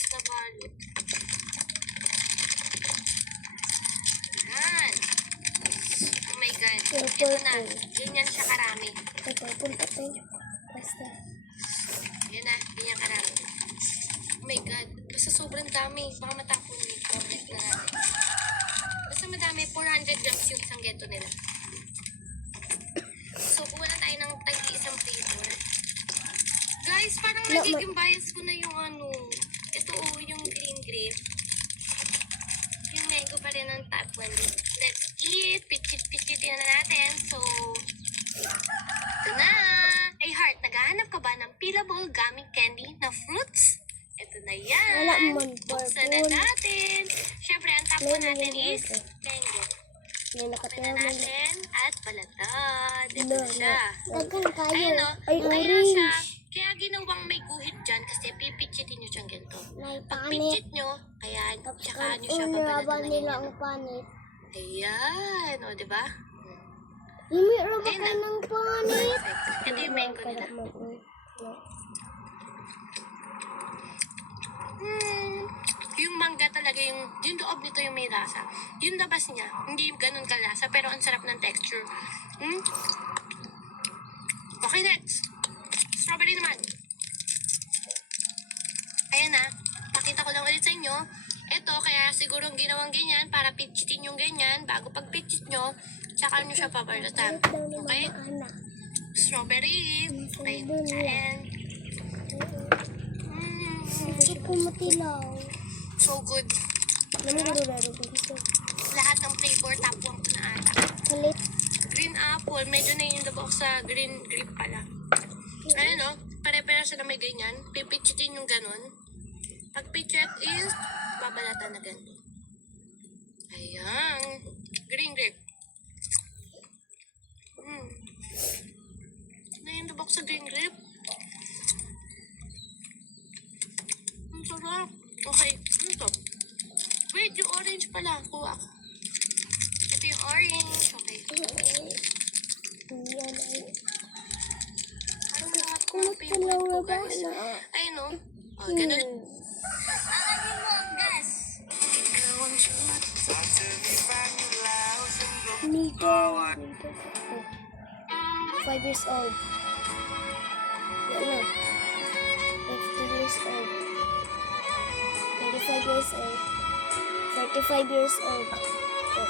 matamis na balot. Yan. Oh my God. Ito na. Ganyan siya karami. Purple pa to. Basta. Yan na. Ganyan karami. Oh my God. Basta sobrang dami. Baka matapon mo. Babalik na natin. Basta madami. 400 grams yung isang geto nila. So, kuha na tayo ng tag-iisang flavor. Guys, parang nagiging bias ko na yung ano. Ito yung green grape. Yung mango pa rin ang top 1. Let's eat. Pichit-pichitin na natin. So, ito na. Hey Heart, naghahanap ka ba ng peelable gummy candy na fruits? Ito na yan. Wala man, Buksan na purple. natin. Siyempre, ang top 1 natin is mango. May Open nakatira na mo na. natin at balatad. Ito na siya. Dagan kayo. Ayun o. Ay, Kaya siya, orange. kaya ginawang may guhit dyan kasi pipichitin nyo siyang ganito. May Pag panit. pichit nyo, ayan, tsaka nyo siya Uniraban babalatan ng nila ganyan. ang panit. Ayan, o, diba? Lumiraban Ayun ka na. ng panit. Perfect. Ito yung mango nila. Yung mangga talaga, yung loob nito yung may lasa. Yung labas niya, hindi ganun kalasa, pero ang sarap ng texture. Okay, next. Strawberry naman. Ayan na. Pakita ko lang ulit sa inyo. Ito, kaya siguro ginawang ganyan para pichitin yung ganyan. Bago pag pichit nyo, tsaka nyo siya pabalatan. Okay? Strawberry. Okay. And, Gusto ko matilaw. so good. Namin garuraro ko gusto. Lahat ng flavor, top 1 ko na ata. Kalit. Green apple, medyo na yung dabok sa green grape pala. Ayun o, pare-pare sila may ganyan. Pipichitin yung ganun. Pag pichet is, babalatan na ganun. Ayan. Green grape. Na yung dabok sa green grape. Ang sarap. Okay, ano to? Wait, yung orange pala. Kuha ko. Ito yung orange. Okay. Yan ay. Parang lahat ko ng favorite ko, guys. Ayun o. Oh, ganun. Ano mo ang gas? Nito. 5 years old. Yan na. 50 years old. 25 years old. 45 years old. Oh.